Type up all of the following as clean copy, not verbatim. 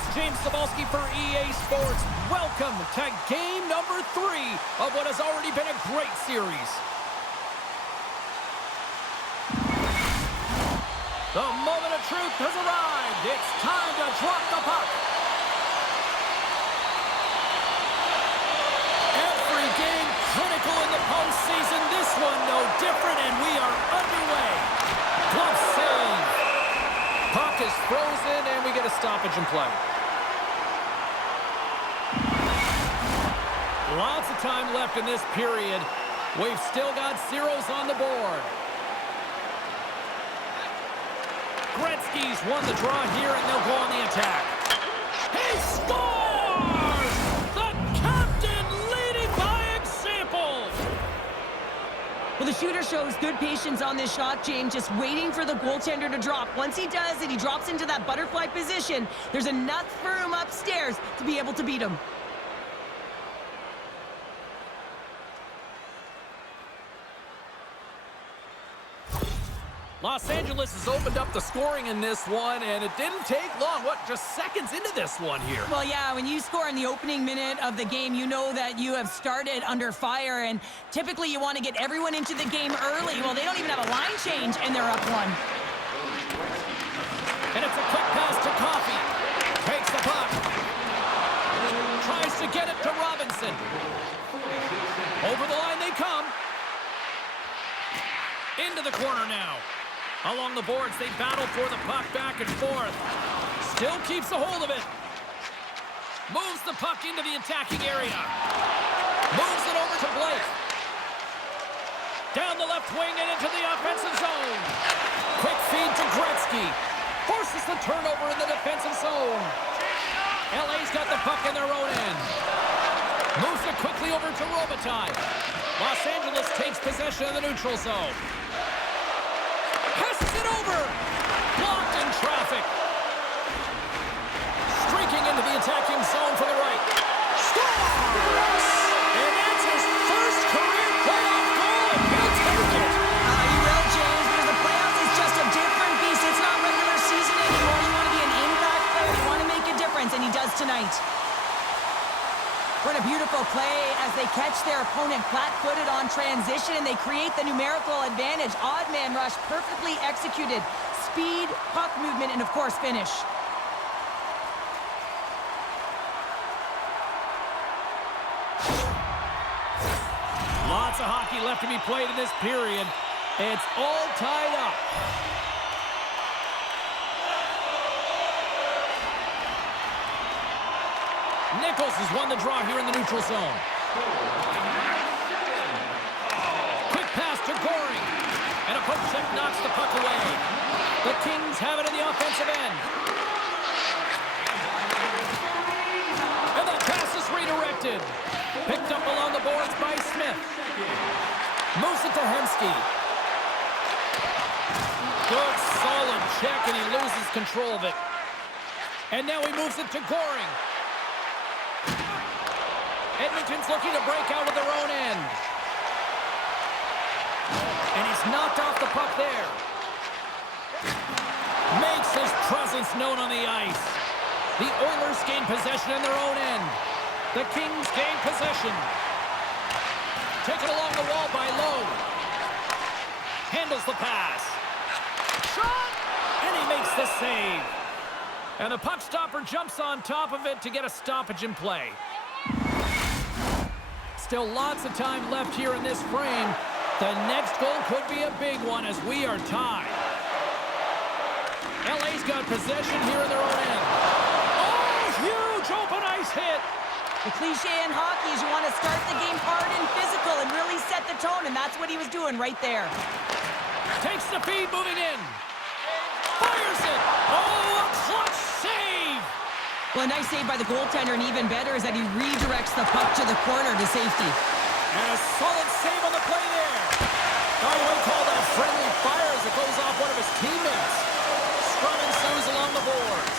It's James Cebulski for EA Sports. Welcome to game number 3 of what has already been a great series. The moment of truth has arrived. It's time to drop the puck. Every game critical in the postseason. This one no different, and we are underway. Glove save. Puck is frozen, and we get a stoppage in play. Lots of time left in this period. We've still got zeros on the board. Gretzky's won the draw here, and they'll go on the attack. He scores! The captain leading by example! Well, the shooter shows good patience on this shot, James, just waiting for the goaltender to drop. Once he does and he drops into that butterfly position, there's enough room upstairs to be able to beat him. Los Angeles has opened up the scoring in this one, and it didn't take long. What, just seconds into this one here? Well, yeah, when you score in the opening minute of the game, you know that you have started under fire, and typically you want to get everyone into the game early. Well, they don't even have a line change, and they're up 1. And it's a quick pass to Coffey. Takes the puck. Tries to get it to Robinson. Over the line they come. Into the corner now. Along the boards, they battle for the puck back and forth. Still keeps a hold of it. Moves the puck into the attacking area. Moves it over to Blake. Down the left wing and into the offensive zone. Quick feed to Gretzky. Forces the turnover in the defensive zone. LA's got the puck in their own end. Moves it quickly over to Robitaille. Los Angeles takes possession of the neutral zone. Passes it over. Blocked in traffic. Streaking into the attacking zone for the right. Scores! And that's his first career playoff goal, and he'll take it. You will, James, because the playoffs is just a different beast. It's not regular season anymore. You want to be an impact player. You want to make a difference, and he does tonight. What a beautiful play as they catch their opponent flat-footed on transition, and they create the numerical advantage. Odd man rush, perfectly executed. Speed, puck movement, and of course finish. Lots of hockey left to be played in this period. It's all tied up. Nichols has won the draw here in the neutral zone. Quick pass to Goring. And a poke check knocks the puck away. The Kings have it in the offensive end. And the pass is redirected. Picked up along the boards by Smith. Moves it to Hemsky. Good solid check, and he loses control of it. And now he moves it to Goring. Edmonton's looking to break out of their own end. And he's knocked off the puck there. Makes his presence known on the ice. The Oilers gain possession in their own end. The Kings gain possession. Taken along the wall by Lowe. Handles the pass. Shot! And he makes the save. And the puck stopper jumps on top of it to get a stoppage in play. Still lots of time left here in this frame. The next goal could be a big one as we are tied. LA's got possession here in their own end. Oh, huge open ice hit. The cliche in hockey is you want to start the game hard and physical and really set the tone, and that's what he was doing right there. Takes the feed, moving in. Fires it. Oh, a clutch save. Well, a nice save by the goaltender, and even better is that he redirects the puck to the corner to safety. And a solid save on the play there. Oh, you might call that friendly fire as it goes off one of his teammates. Scrum ensues along the boards.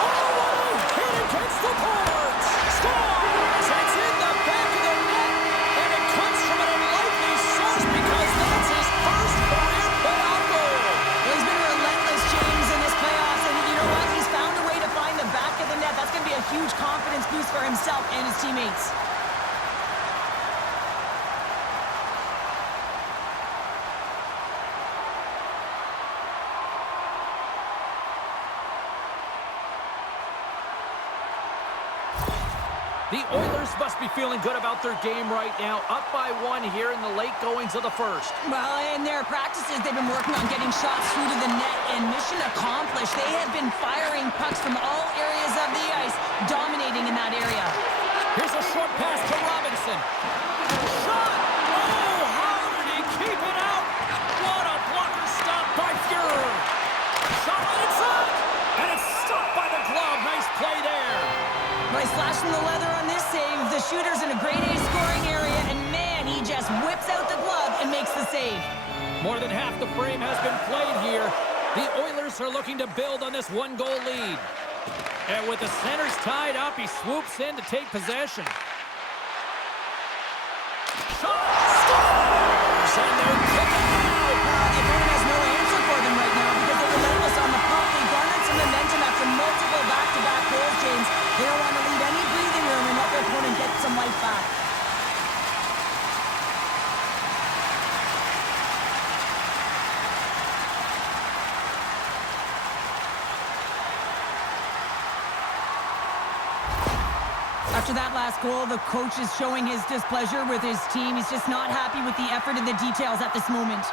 Oh, hit against the boards. Scores! It's in the back of the net, and it comes from an unlikely source because that's his first career playoff goal. Well, he's been relentless, James, in this playoffs, and you know what? He's found a way to find The Oilers must be feeling good about their game right now, up by 1 here in the late goings of the first. Well, in their practices, they've been working on getting shots through to the net, and mission accomplished. They have been firing pucks from all areas of the ice, dominating in that area. Here's a short pass to Robinson. Shot! Oh, how did he keep it out? What a blocker stop by Fuhrer. Shot right inside, and it's stopped by the glove. Nice play there. Nice slash from the leather on this save. The shooter's in a grade A scoring area, and man, he just whips out the glove and makes the save. More than half the frame has been played here. The Oilers are looking to build on this 1-goal lead. And with the centers tied up, he swoops in to take possession. Shot! Scores! And they're kicking out. The opponent has no answer for them right now because they're relentless on the puck. They garnered some momentum after multiple back-to-back goals, James. They don't want to leave any breathing room and let their opponent get some life back. After that last goal, the coach is showing his displeasure with his team. He's just not happy with the effort and the details at this moment.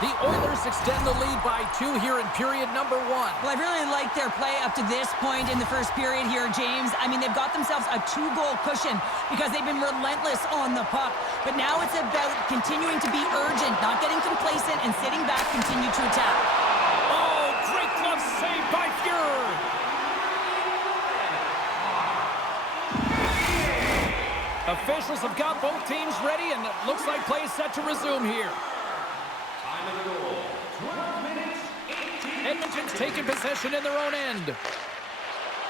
The Oilers extend the lead by 2 here in period number 1. Well, I really like their play up to this point in the first period here, James. I mean, they've got themselves a 2-goal cushion because they've been relentless on the puck. But now it's about continuing to be urgent, not getting complacent, and sitting back, continue to attack. Oh, great glove save by Fuhrer. Officials have got both teams ready, and it looks like play is set to resume here. Edmonton's taking possession in their own end.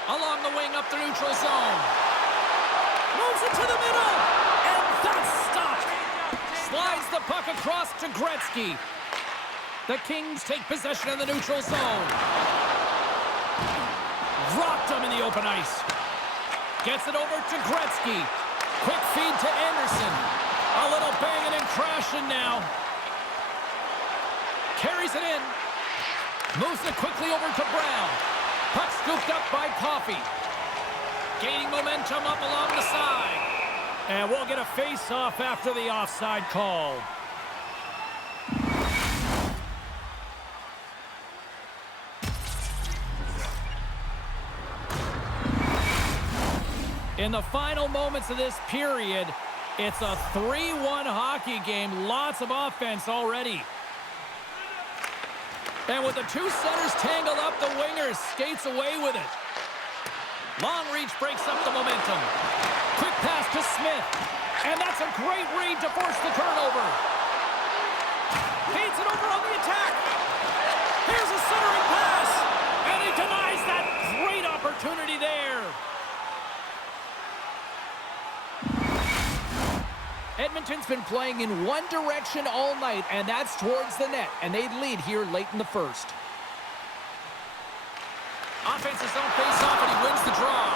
Along the wing up the neutral zone. Moves it to the middle. And that's stopped. Slides the puck across to Gretzky. The Kings take possession in the neutral zone. Dropped him in the open ice. Gets it over to Gretzky. Quick feed to Anderson. A little banging and crashing now. Carries it in. Moves it quickly over to Brown. Puck scooped up by Coffey. Gaining momentum up along the side. And we'll get a face-off after the offside call. In the final moments of this period, it's a 3-1 hockey game. Lots of offense already. And with the two centers tangled up, the winger skates away with it. Long reach breaks up the momentum. Quick pass to Smith. And that's a great read to force the turnover. Feeds it over on the attack. Here's a centering pass. And he denies that great opportunity there. Edmonton's been playing in one direction all night, and that's towards the net, and they lead here late in the first. Offensive zone face-off, and he wins the draw.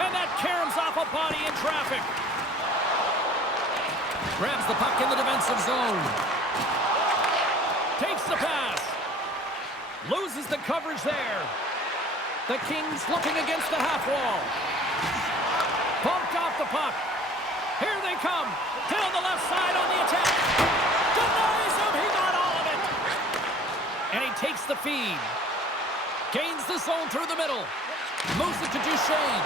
And that caroms off a body in traffic. Grabs the puck in the defensive zone. Takes the pass. Loses the coverage there. The Kings looking against the half wall. Bumped off the puck. Here they come. Down the left side on the attack. Denies him. He got all of it. And he takes the feed. Gains the zone through the middle. Moves it to Duchesne.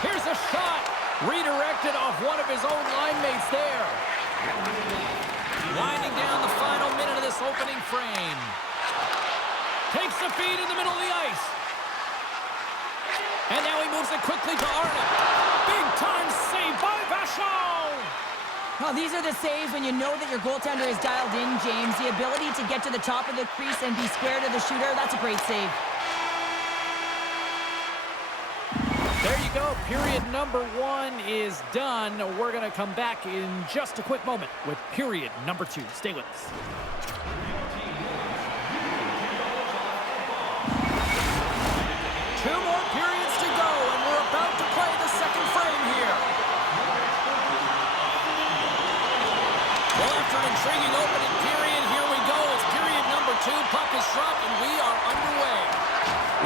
Here's a shot. Redirected off one of his own line mates there. Winding down the final minute of this opening frame. Takes the feed in the middle of the ice. And now he moves it quickly to Arnold. Big-time save by Vachon. Well, these are the saves when you know that your goaltender is dialed in, James. The ability to get to the top of the crease and be square to the shooter, that's a great save. There you go. Period number 1 is done. We're going to come back in just a quick moment with period number 2. Stay with us. Two more periods to go, and we're about to play the second frame here. Well, after an intriguing opening period, here we go. It's period number 2. puck is dropped, and we are underway.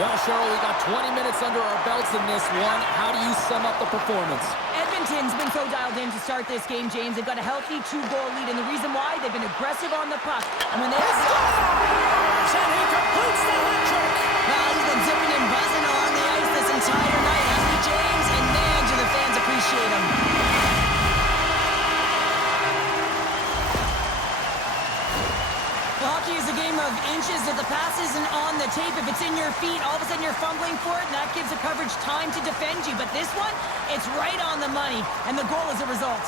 Well, Cheryl, we got 20 minutes under our belts in this one. How do you sum up the performance? Edmonton's been so dialed in to start this game, James. They've got a healthy 2-goal lead, and the reason why, they've been aggressive on the puck. And when they scores! And he completes the hat trick! Well, he's been zipping and buzzing along the ice this entire night, hasn't he, James? And man, do the fans appreciate him. Hockey is a game of inches. If the pass isn't on the tape, if it's in your feet, all of a sudden you're fumbling for it, and that gives the coverage time to defend you. But this one, it's right on the money, and the goal is a result.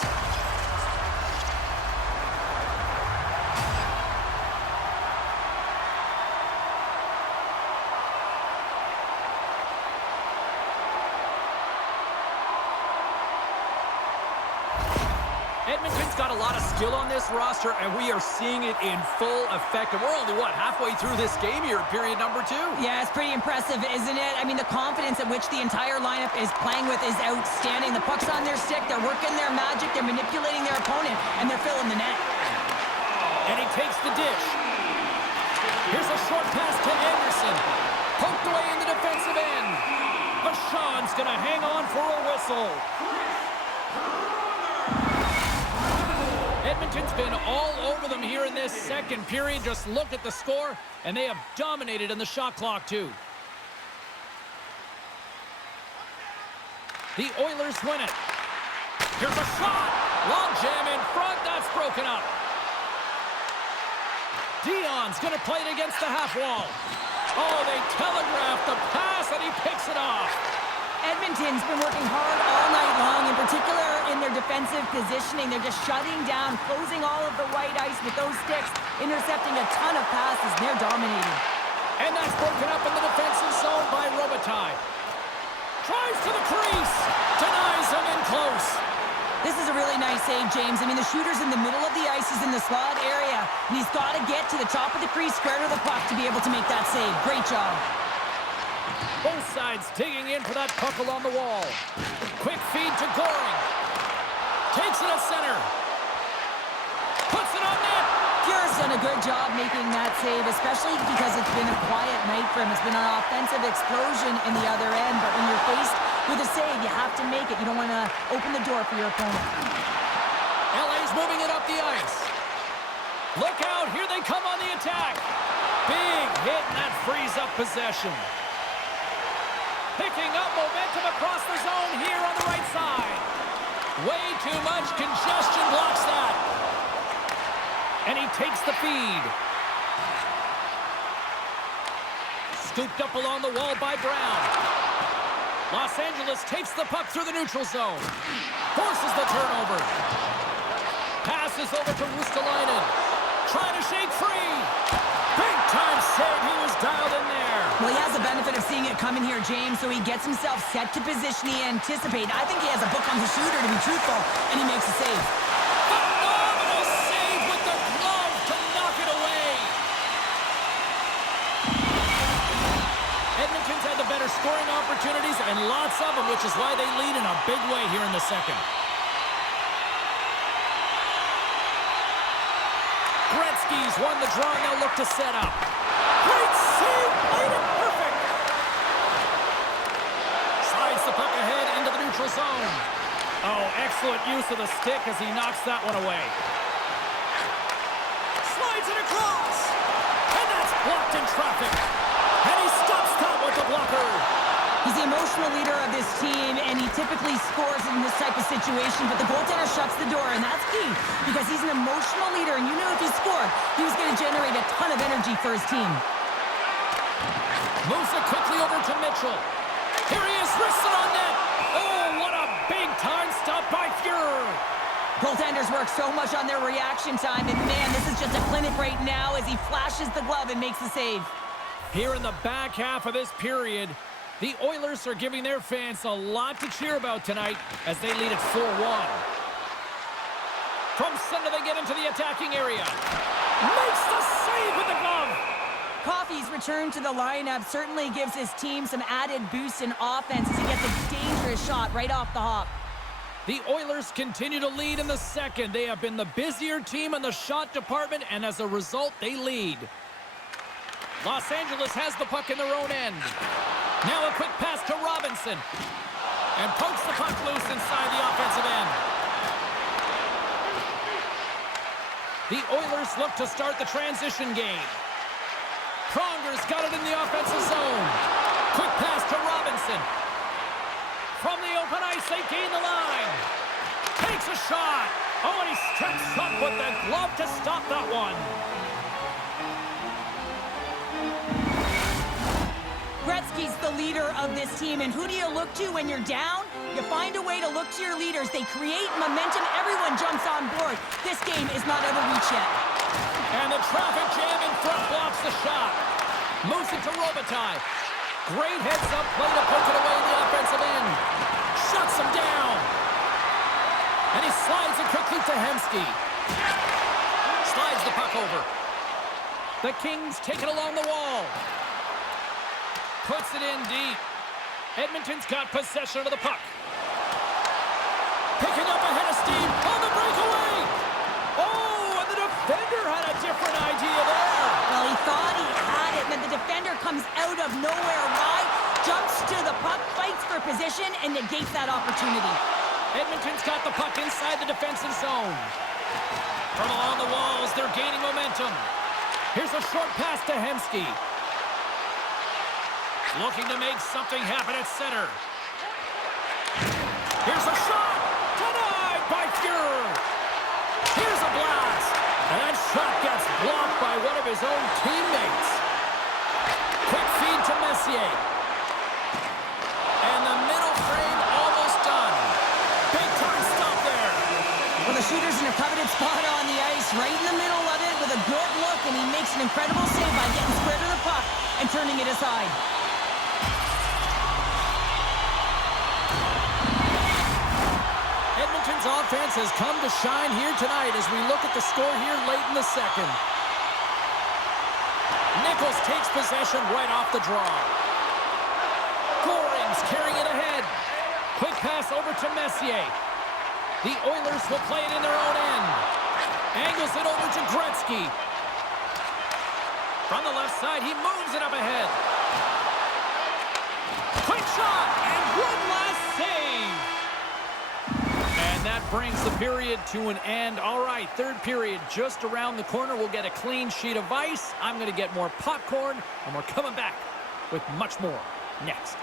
Edmonton's got a lot of skill on this roster, and we are seeing it in full effect. And we're only, halfway through this game here in period number 2? Yeah, it's pretty impressive, isn't it? I mean, the confidence at which the entire lineup is playing with is outstanding. The puck's on their stick, they're working their magic, they're manipulating their opponent, and they're filling the net. And he takes the dish. Here's a short pass to Anderson. Poked away in the defensive end. Bashan's going to hang on for a whistle. Edmonton's been all over them here in this second period. Just look at the score, and they have dominated in the shot clock, too. The Oilers win it. Here's a shot. Long jam in front. That's broken up. Dion's going to play it against the half wall. Oh, they telegraphed the pass, and he picks it off. Edmonton's been working hard all night long, in particular in their defensive positioning. They're just shutting down, closing all of the white ice with those sticks, intercepting a ton of passes. They're dominating. And that's broken up in the defensive zone by Robitaille. Tries to the crease. Denies him in close. This is a really nice save, James. I mean, the shooter's in the middle of the ice. He's in the slot area, and he's got to get to the top of the crease, square to the puck to be able to make that save. Great job. Both sides digging in for that puck along the wall. Quick feed to Goring. Takes it at center. Puts it on net. Pure's done a good job making that save, especially because it's been a quiet night for him. It's been an offensive explosion in the other end, but when you're faced with a save, you have to make it. You don't want to open the door for your opponent. LA's moving it up the ice. Look out, here they come on the attack. Big hit, and that frees up possession. Picking up momentum across the zone here on the right side. Way too much congestion blocks that. And he takes the feed. Scooped up along the wall by Brown. Los Angeles takes the puck through the neutral zone. Forces the turnover. Passes over to Ristolainen. Trying to shake free. Big time save. He was dialed in there. Well, he has the benefit of seeing it coming here, James, so he gets himself set to position he anticipated. I think he has a book on the shooter, to be truthful, and he makes a save. Phenomenal save with the glove to knock it away. Edmonton's had the better scoring opportunities, and lots of them, which is why they lead in a big way here in the second. Gretzky's won the draw, now look to set up. Great save, played it perfect. Slides the puck ahead into the neutral zone. Oh, excellent use of the stick as he knocks that one away. Slides it across. And that's blocked in traffic. And he stops that with the blocker. He's the emotional leader of this team, and he typically scores in this type of situation, but the goaltender shuts the door, and that's key, because he's an emotional leader, and you know if he scored, he was going to generate a ton of energy for his team. Moves it quickly over to Mitchell. Here he is, wristed on net. Oh, what a big-time stop by Fuhrer. Goaltenders work so much on their reaction time, and man, this is just a clinic right now as he flashes the glove and makes the save. Here in the back half of this period, the Oilers are giving their fans a lot to cheer about tonight as they lead it 4-1. From center, they get into the attacking area. Makes the save with the glove. Coffey's return to the lineup certainly gives his team some added boost in offense as he gets a dangerous shot right off the hop. The Oilers continue to lead in the second. They have been the busier team in the shot department, and as a result, they lead. Los Angeles has the puck in their own end. Now a quick pass to Robinson. And pokes the puck loose inside the offensive end. The Oilers look to start the transition game. Pronger's got it in the offensive zone. Quick pass to Robinson. From the open ice, they gain the line. Takes a shot. Oh, and he steps up with the glove to stop that one. Gretzky's the leader of this team, and who do you look to when you're down? You find a way to look to your leaders. They create momentum. Everyone jumps on board. This game is not out of reach yet. And the traffic jam in front blocks the shot. Moves it to Robitaille. Great heads-up play to poke it away in the offensive end. Shuts him down. And he slides it quickly to Hemsky. Slides the puck over. The Kings take it along the wall. Puts it in deep. Edmonton's got possession of the puck. Picking up ahead of steam on the breakaway. Oh, and the defender had a different idea there. Well, he thought he had it, and then the defender comes out of nowhere wide, jumps to the puck, fights for position, and negates that opportunity. Edmonton's got the puck inside the defensive zone. From along the walls, they're gaining momentum. Here's a short pass to Hemsky. Looking to make something happen at center. Here's a shot! Denied by Fuhrer! Here's a blast! And that shot gets blocked by one of his own teammates. Quick feed to Messier. And the middle frame almost done. Big time stop there. Well, the shooter's in a coveted spot on the ice, right in the middle of it with a good look, and he makes an incredible save by getting square to the puck and turning it aside. Edmonton's offense has come to shine here tonight as we look at the score here late in the second. Nichols takes possession right off the draw. Goring's carrying it ahead. Quick pass over to Messier. The Oilers will play it in their own end. Angles it over to Gretzky. From the left side, he moves it up ahead. Quick shot, and one last save. And that brings the period to an end. All right, third period just around the corner. We'll get a clean sheet of ice. I'm going to get more popcorn, and we're coming back with much more next.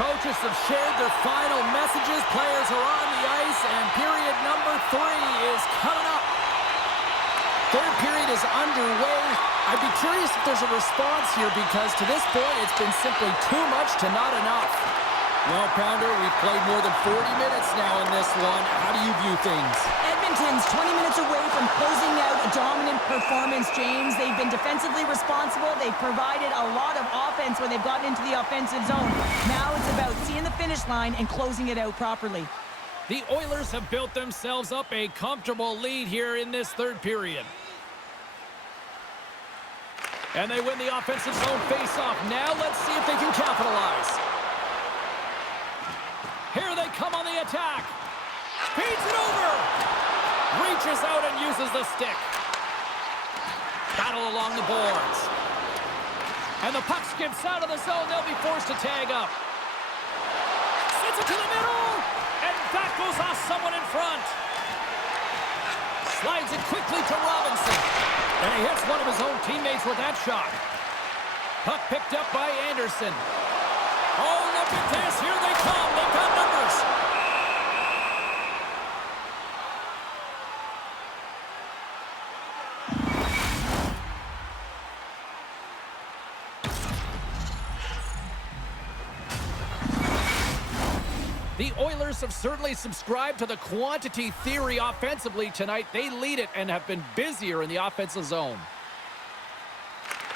Coaches have shared their final messages. Players are on the ice, and period number 3 is coming up. Third period is underway. I'd be curious if there's a response here because to this point, it's been simply too much to not enough. Well, Pounder, we've played more than 40 minutes now in this one. How do you view things? Edmonton's 20 minutes away from closing out a dominant performance, James. They've been defensively responsible. They've provided a lot of offense when they've gotten into the offensive zone. Now it's about seeing the finish line and closing it out properly. The Oilers have built themselves up a comfortable lead here in this third period. And they win the offensive zone face-off. Now let's see if they can capitalize. Here they come on the attack. Feeds it over. Reaches out and uses the stick. Battle along the boards. And the puck skips out of the zone. They'll be forced to tag up. Sends it to the middle. And that goes off someone in front. Slides it quickly to Robinson. And he hits one of his own teammates with that shot. Puck picked up by Anderson. Oh, look at this. Here they come. They've got numbers. The Oilers have certainly subscribed to the quantity theory offensively tonight. They lead it and have been busier in the offensive zone.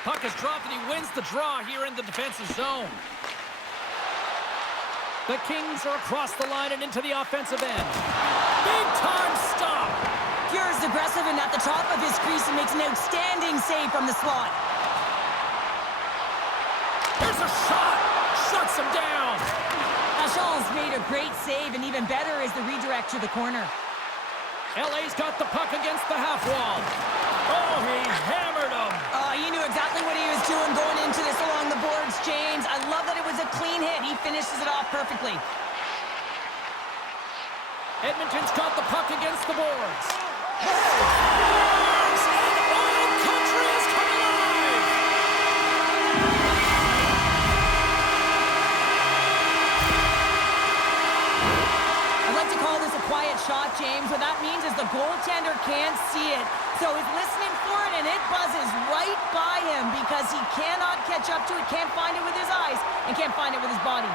Puck is dropped and he wins the draw here in the defensive zone. The Kings are across the line and into the offensive end. Big time stop. Fuhrer's aggressive and at the top of his crease and makes an outstanding save from the slot. Here's a shot. Shuts him down. Hall's made a great save, and even better is the redirect to the corner. LA's got the puck against the half wall. Oh, he hammered him. He knew exactly what he was doing going into this along the boards, James. I love that it was a clean hit. He finishes it off perfectly. Edmonton's got the puck against the boards. Quiet shot, James. What that means is the goaltender can't see it. So he's listening for it, and it buzzes right by him because he cannot catch up to it, can't find it with his eyes, and can't find it with his body.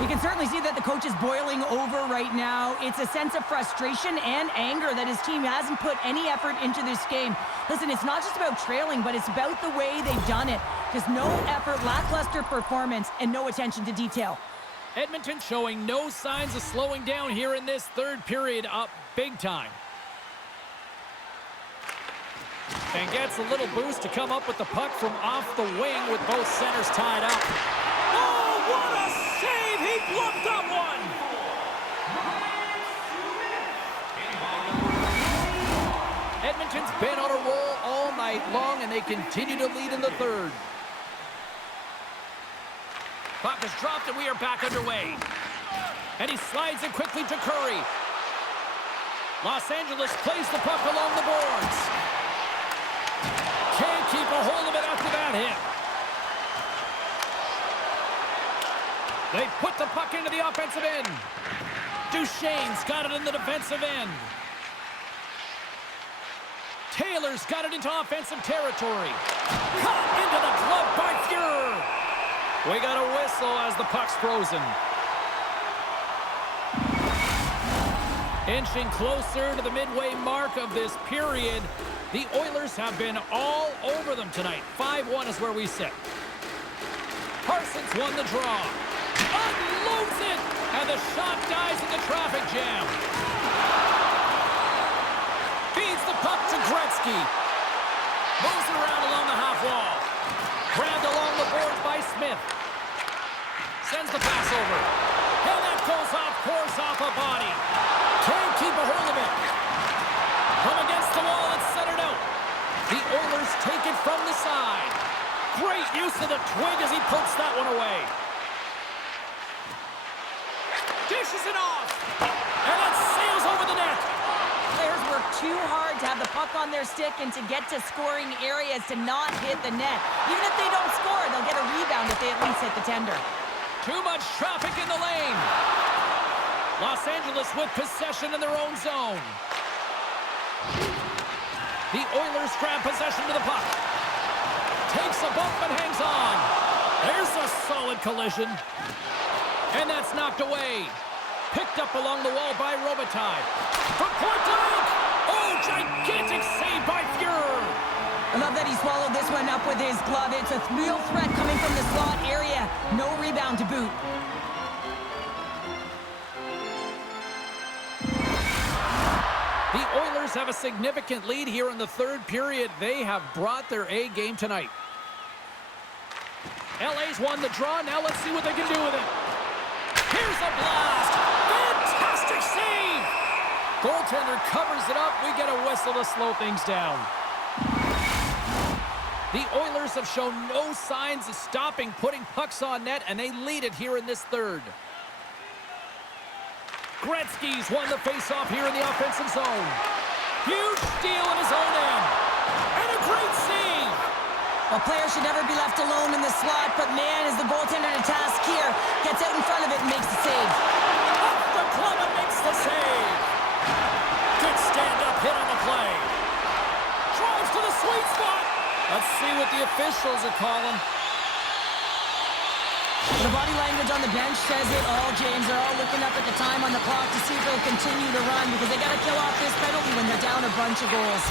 You can certainly see that the coach is boiling over right now. It's a sense of frustration and anger that his team hasn't put any effort into this game. Listen, it's not just about trailing, but it's about the way they've done it. Just no effort, lackluster performance, and no attention to detail. Edmonton showing no signs of slowing down here in this third period, up big time. And gets a little boost to come up with the puck from off the wing with both centers tied up. Oh, what a save! He bluffed that one! Edmonton's been on a roll all night long, and they continue to lead in the third. Puck is dropped, and we are back underway. And he slides it quickly to Curry. Los Angeles plays the puck along the boards. Can't keep a hold of it after that hit. They put the puck into the offensive end. Duchesne's got it in the defensive end. Taylor's got it into offensive territory. Caught into the glove by Fuhrer. We got a whistle as the puck's frozen. Inching closer to the midway mark of this period, the Oilers have been all over them tonight. 5-1 is where we sit. Parsons won the draw. Unloads it! And the shot dies in the traffic jam. Feeds the puck to Gretzky. Moves it around along the half wall. Grabbed along the boards by Smith. Sends the pass over. And that goes off course off a body. Can't keep a hold of it. From against the wall, it's centered out. The Oilers take it from the side. Great use of the twig as he pokes that one away. Dishes it off. And it sails over the net. Players work too hard to have the puck on their stick and to get to scoring areas to not hit the net. Even if they don't score, they'll get a rebound if they at least hit the tender. Too much traffic in the lane. Los Angeles with possession in their own zone. The Oilers grab possession to the puck. Takes a bump and hangs on. There's a solid collision. And that's knocked away. Picked up along the wall by Robitaille. From point blank. Oh, gigantic save by Fuhrer. I love that he swallowed this one up with his glove. It's a real threat coming from the slot area. No rebound to boot. The Oilers have a significant lead here in the third period. They have brought their A game tonight. LA's won the draw. Now let's see what they can do with it. Here's a blast. Fantastic save. Goaltender covers it up. We get a whistle to slow things down. The Oilers have shown no signs of stopping putting pucks on net, and they lead it here in this third. Gretzky's won the faceoff here in the offensive zone. Huge steal in his own end. And a great save. Well, players should never be left alone in the slot, but man, is the goaltender to task here. Gets out in front of it and makes the save. Off the glove and makes the save. Good stand-up hit on the play. Drives to the sweet spot. Let's see what the officials are calling. The body language on the bench says it all, James. They're all looking up at the time on the clock to see if they'll continue to run because they got to kill off this penalty when they're down a bunch of goals.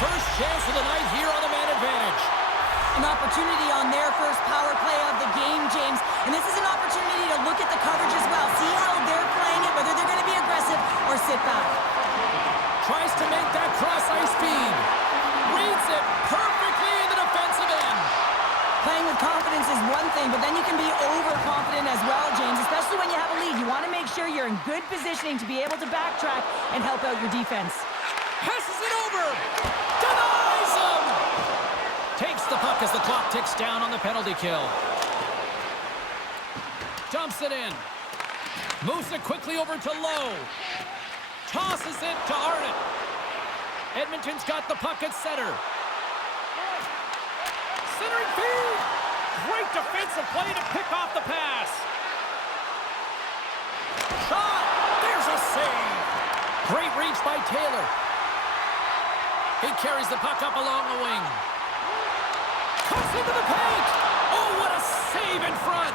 First chance of the night here on the opportunity on their first power play of the game, James. And this is an opportunity to look at the coverage as well. See how they're playing it, whether they're going to be aggressive or sit back. Tries to make that cross-ice feed. Reads it perfectly in the defensive end. Playing with confidence is one thing, but then you can be overconfident as well, James, especially when you have a lead. You want to make sure you're in good positioning to be able to backtrack and help out your defense. Passes it over. Denies him. Takes the puck as the clock ticks down on the penalty kill. Dumps it in. Moves it quickly over to Lowe. Tosses it to Arnott. Edmonton's got the puck at center. Centering feed. Great defensive play to pick off the pass. Shot. There's a save. Great reach by Taylor. He carries the puck up along the wing. Cuts into the paint. Oh, what a save in front.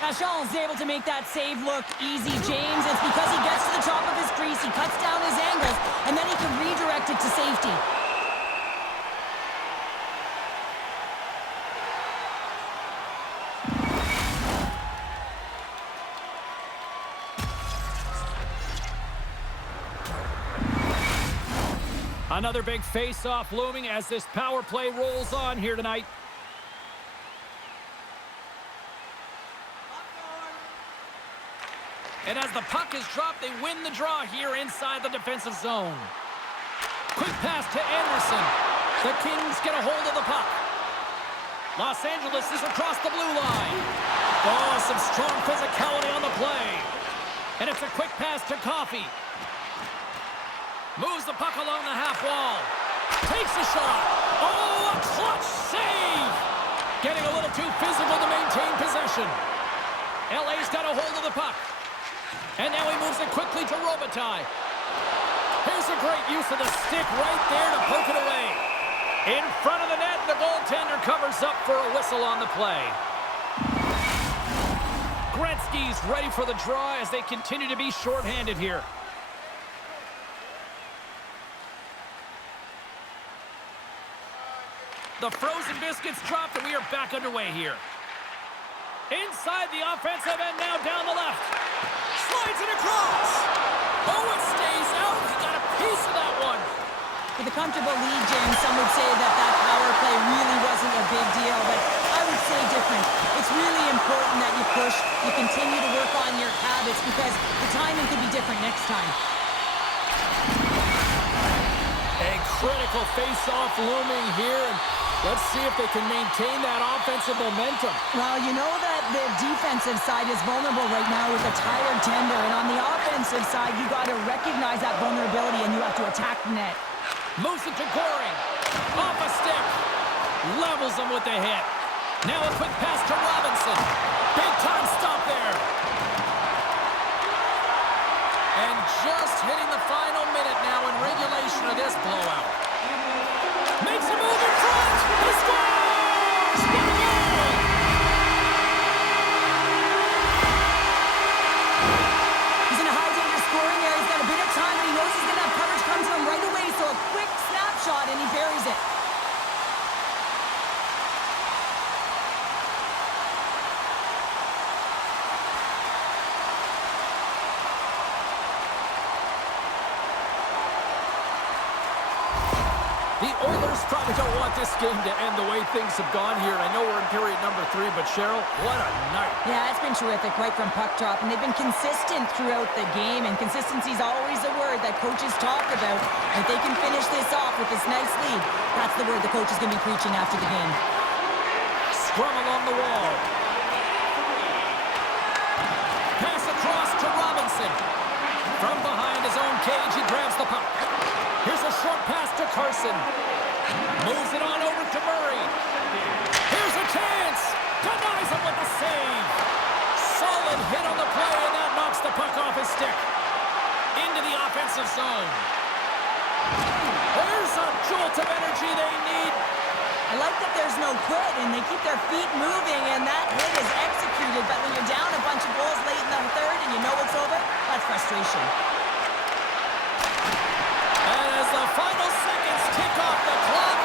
Vachon is able to make that save look easy, James. It's because he gets to the top of his crease, he cuts down his angles, and then he can redirect it to safety. Another big face-off looming as this power play rolls on here tonight. And as the puck is dropped, they win the draw here inside the defensive zone. Quick pass to Anderson. The Kings get a hold of the puck. Los Angeles is across the blue line. Oh, some strong physicality on the play. And it's a quick pass to Coffey. Moves the puck along the half wall. Takes a shot. Oh, a clutch save. Getting a little too physical to maintain possession. LA's got a hold of the puck. And now he moves it quickly to Robitaille. Here's a great use of the stick right there to poke it away. In front of the net, the goaltender covers up for a whistle on the play. Gretzky's ready for the draw as they continue to be shorthanded here. The frozen biscuits dropped, and we are back underway here. Inside the offensive end, now down the left. Slides it across. Oh, it stays out. He got a piece of that one. With a comfortable lead, James, some would say that that power play really wasn't a big deal, but I would say different. It's really important that you push, you continue to work on your habits because the timing could be different next time. A critical face-off looming here. Let's see if they can maintain that offensive momentum. Well, you know that the defensive side is vulnerable right now with a tired tender, and on the offensive side, you got to recognize that vulnerability and you have to attack the net. Moves it to Goring. Off a stick. Levels him with the hit. Now a quick pass to Robinson. Big time stop there. And just hitting the final minute now in regulation of this blowout. Makes a move in front. He scores! What a goal! He's in a high danger scoring area. He's got a bit of time, and he knows he's going to have coverage come to him right away. So a quick snapshot, and he buries it. The Oilers probably don't want this game to end the way things have gone here. I know we're in period number 3, but Cheryl, what a night. Yeah, it's been terrific right from puck drop, and they've been consistent throughout the game, and consistency is always a word that coaches talk about. If they can finish this off with this nice lead, that's the word the coach is going to be preaching after the game. Scrum along the wall. Pass across to Robinson. From behind his own cage, he grabs the puck. Here's a short pass to Carson. Moves it on over to Murray. Here's a chance. Denies him with the save. Solid hit on the play, and that knocks the puck off his stick. Into the offensive zone. There's a jolt of energy they need. I like that there's no quit, and they keep their feet moving, and that hit is executed. But when you're down a bunch of goals late in the third and you know it's over, that's frustration. As the final seconds tick off the clock,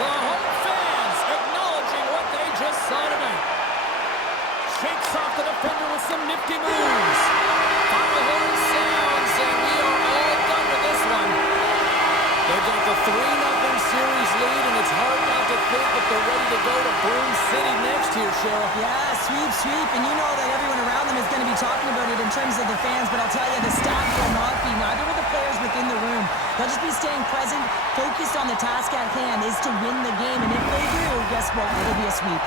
the home fans acknowledging to go to Broom City next here, Cheryl. Yeah, sweep, and you know that everyone around them is going to be talking about it in terms of the fans, but I'll tell you, the staff will not be. Neither will the players within the room. They'll just be staying present, focused on the task at hand is to win the game, and if they do, guess what? It'll be a sweep.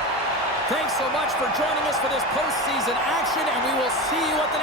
Thanks so much for joining us for this postseason action, and we will see you at the